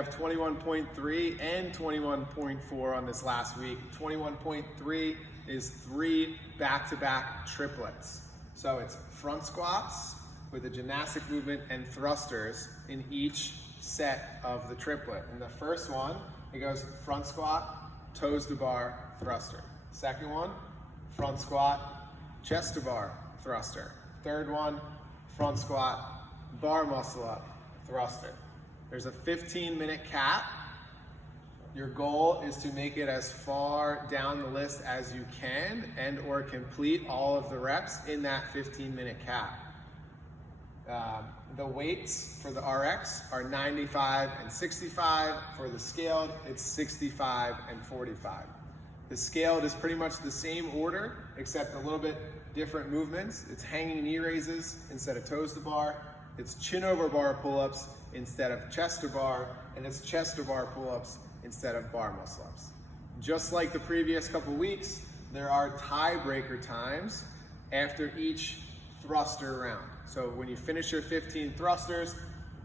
have 21.3 and 21.4 on this last week. 21.3 is 3 back-to-back triplets. So it's front squats with a gymnastic movement and thrusters in each set of the triplet. In the first one, it goes front squat, toes to bar, thruster. Second one, front squat, chest to bar, thruster. Third one, front squat, bar muscle up, thruster. There's a 15-minute cap. Your goal is to make it as far down the list as you can and or complete all of the reps in that 15-minute cap. The weights for the RX are 95 and 65. For the scaled, it's 65 and 45. The scaled is pretty much the same order, except a little bit different movements. It's hanging knee raises instead of toes to bar. It's chin over bar pull-ups instead of chest to bar, and it's chest to bar pull-ups instead of bar muscle ups. Just like the previous couple weeks, there are tiebreaker times after each thruster round. So when you finish your 15 thrusters,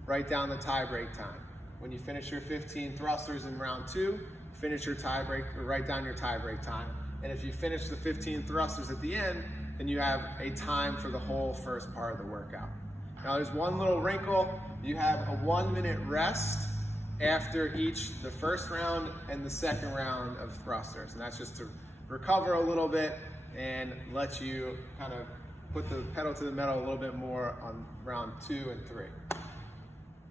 write down the tie break time. When you finish your 15 thrusters in round 2, finish your tie break, or write down your tie break time. And if you finish the 15 thrusters at the end, then you have a time for the whole first part of the workout. Now there's one little wrinkle. You have a 1-minute rest after the first round and the second round of thrusters. And that's just to recover a little bit and let you kind of put the pedal to the metal a little bit more on round 2 and 3.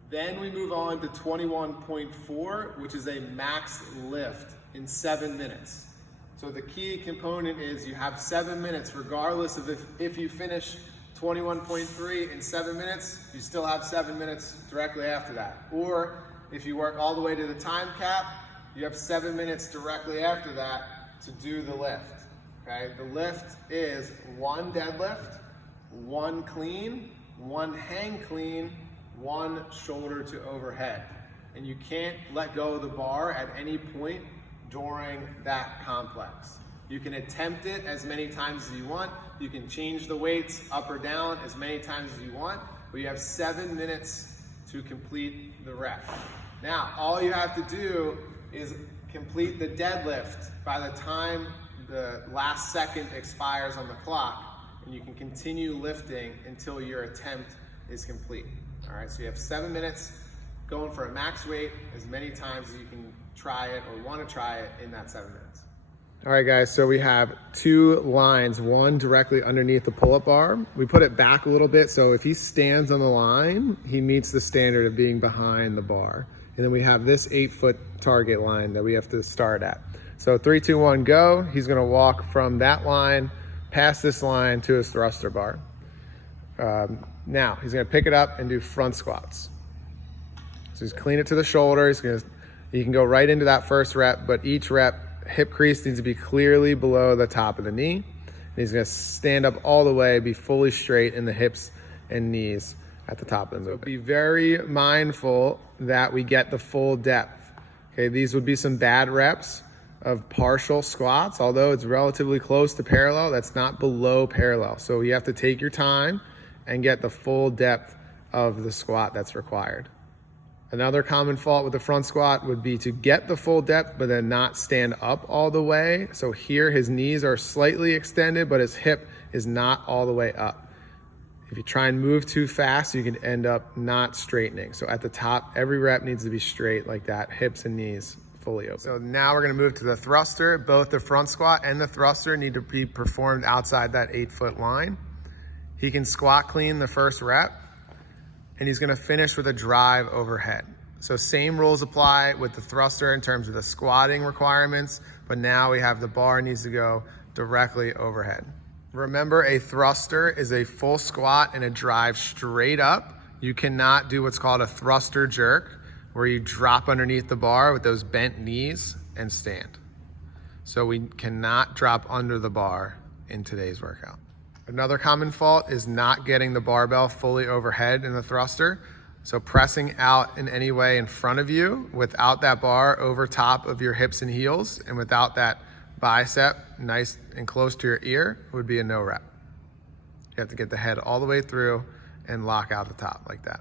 Then we move on to 21.4, which is a max lift in 7 minutes. So the key component is you have 7 minutes, regardless of if you finish 21.3 in 7 minutes, you still have 7 minutes directly after that. Or if you work all the way to the time cap, you have 7 minutes directly after that to do the lift. Okay, the lift is 1 deadlift, 1 clean, 1 hang clean, 1 shoulder to overhead. And you can't let go of the bar at any point during that complex. You can attempt it as many times as you want. You can change the weights up or down as many times as you want, but you have 7 minutes to complete the rep. Now, all you have to do is complete the deadlift by the time the last second expires on the clock, and you can continue lifting until your attempt is complete. All right, so you have 7 minutes going for a max weight as many times as you can try it or want to try it in that 7 minutes. All right, guys, so we have 2 lines, one directly underneath the pull-up bar. We put it back a little bit, so if he stands on the line, he meets the standard of being behind the bar. And then we have this 8-foot target line that we have to start at. So 3, 2, 1, go. He's gonna walk from that line, past this line to his thruster bar. Now, he's gonna pick it up and do front squats. So he's clean it to the shoulder. He can go right into that first rep, but each rep, hip crease needs to be clearly below the top of the knee. And he's gonna stand up all the way, be fully straight in the hips and knees at the top of the movement. So be very mindful that we get the full depth. Okay, these would be some bad reps of partial squats, although it's relatively close to parallel, that's not below parallel. So you have to take your time and get the full depth of the squat that's required. Another common fault with the front squat would be to get the full depth, but then not stand up all the way. So here his knees are slightly extended, but his hip is not all the way up. If you try and move too fast, you can end up not straightening. So at the top, every rep needs to be straight like that, hips and knees fully open. So now we're gonna move to the thruster. Both the front squat and the thruster need to be performed outside that 8-foot line. He can squat clean the first rep, and he's gonna finish with a drive overhead. So same rules apply with the thruster in terms of the squatting requirements, but now we have the bar needs to go directly overhead. Remember, a thruster is a full squat and a drive straight up. You cannot do what's called a thruster jerk, where you drop underneath the bar with those bent knees and stand. So we cannot drop under the bar in today's workout. Another common fault is not getting the barbell fully overhead in the thruster. So pressing out in any way in front of you without that bar over top of your hips and heels and without that bicep nice and close to your ear would be a no rep. You have to get the head all the way through and lock out the top like that.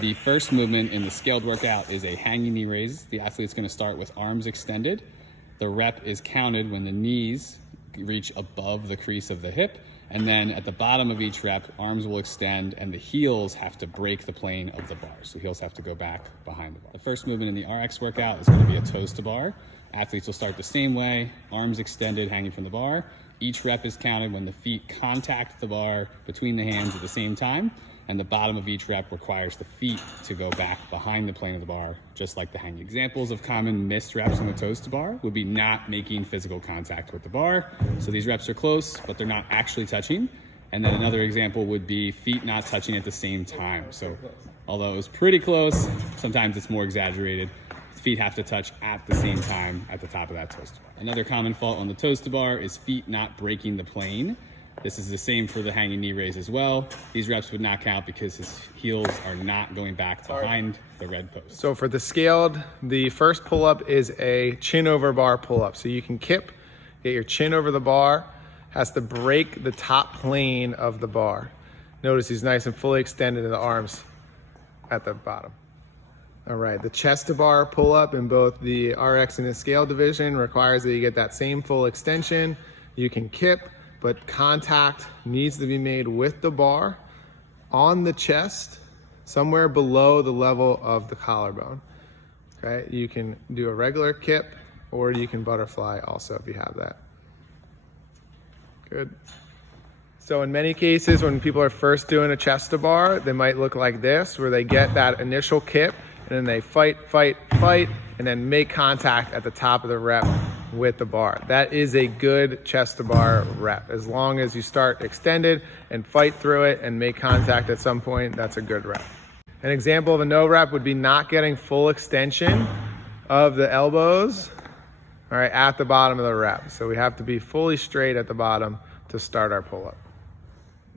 The first movement in the scaled workout is a hanging knee raise. The athlete's going to start with arms extended. The rep is counted when the knees reach above the crease of the hip, and then at the bottom of each rep, arms will extend and the heels have to break the plane of the bar. So heels have to go back behind the bar. The first movement in the RX workout is going to be a toes to bar. Athletes will start the same way, arms extended, hanging from the bar. Each rep is counted when the feet contact the bar between the hands at the same time, and the bottom of each rep requires the feet to go back behind the plane of the bar, just like the hanging. Examples of common missed reps on the toes to bar would be not making physical contact with the bar. So these reps are close, but they're not actually touching. And then another example would be feet not touching at the same time. So although it was pretty close, sometimes it's more exaggerated. Feet have to touch at the same time at the top of that toes to bar. Another common fault on the toes to bar is feet not breaking the plane. This is the same for the hanging knee raise as well. These reps would not count because his heels are not going back behind the red post. So for the scaled, the first pull-up is a chin over bar pull-up. So you can kip, get your chin over the bar, has to break the top plane of the bar. Notice he's nice and fully extended in the arms at the bottom. All right, the chest to bar pull-up in both the RX and the scale division requires that you get that same full extension. You can kip, but contact needs to be made with the bar on the chest, somewhere below the level of the collarbone. Okay, you can do a regular kip or you can butterfly also if you have that. Good. So in many cases, when people are first doing a chest to bar, they might look like this, where they get that initial kip and then they fight, and then make contact at the top of the rep with the bar. That is a good chest to bar rep. As long as you start extended and fight through it and make contact at some point, that's a good rep. An example of a no rep would be not getting full extension of the elbows, all right, at the bottom of the rep. So we have to be fully straight at the bottom to start our pull-up.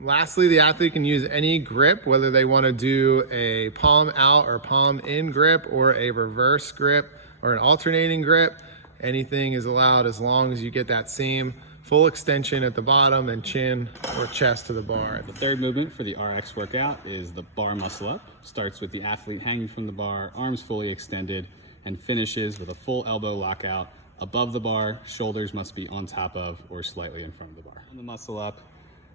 Lastly, the athlete can use any grip, whether they want to do a palm out or palm in grip or a reverse grip or an alternating grip. Anything is allowed as long as you get that same full extension at the bottom and chin or chest to the bar. The third movement for the RX workout is the bar muscle up. Starts with the athlete hanging from the bar, arms fully extended, and finishes with a full elbow lockout. Above the bar, shoulders must be on top of or slightly in front of the bar. On the muscle up,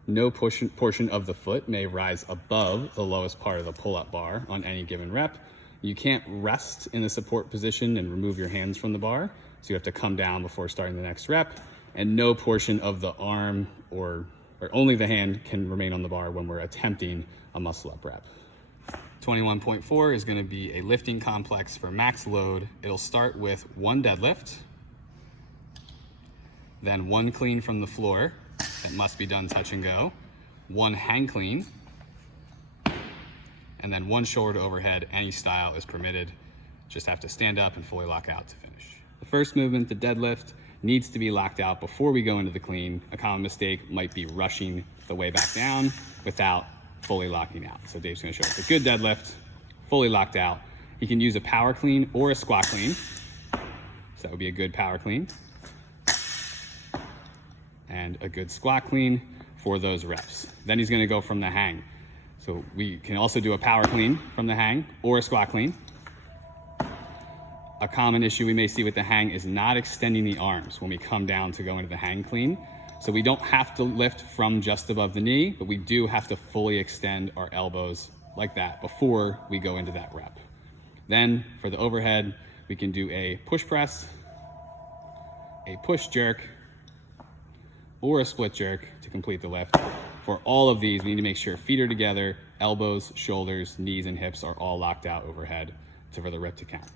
no portion of the foot may rise above the lowest part of the pull-up bar on any given rep. You can't rest in the support position and remove your hands from the bar, so you have to come down before starting the next rep. And no portion of the arm or only the hand can remain on the bar when we're attempting a muscle up rep. 21.4 is going to be a lifting complex for max load. It'll start with one deadlift, then one clean from the floor that must be done touch and go, one hang clean, and then one shoulder to overhead. Any style is permitted. Just have to stand up and fully lock out to finish. The first movement, the deadlift, needs to be locked out before we go into the clean. A common mistake might be rushing the way back down without fully locking out. So Dave's gonna show us a good deadlift, fully locked out. He can use a power clean or a squat clean. So that would be a good power clean. And a good squat clean for those reps. Then he's gonna go from the hang. So we can also do a power clean from the hang or a squat clean. A common issue we may see with the hang is not extending the arms when we come down to go into the hang clean. So we don't have to lift from just above the knee, but we do have to fully extend our elbows like that before we go into that rep. Then for the overhead, we can do a push press, a push jerk, or a split jerk to complete the lift. For all of these, we need to make sure feet are together, elbows, shoulders, knees, and hips are all locked out overhead for the rep to count.